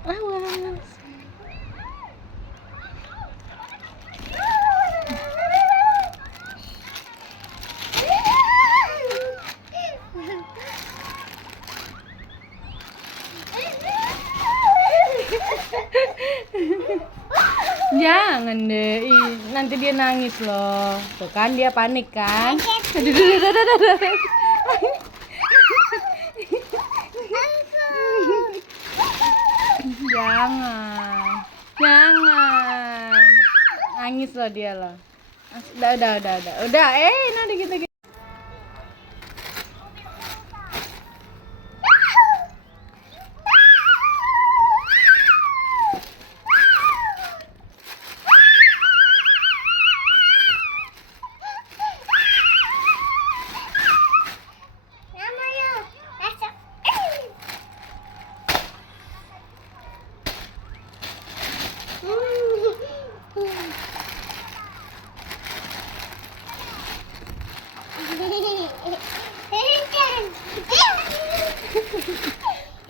Awas. Jangan deh, nanti dia nangis loh. Tuh kan dia panik kan? Jangan, jangan. Nangis loh dia loh. Udah. Nanti kita.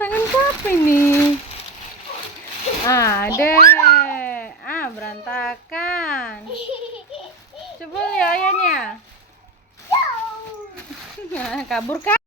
Tangan siapa ini? Ada. Berantakan. Coba lihat ayahnya. Kabur kan?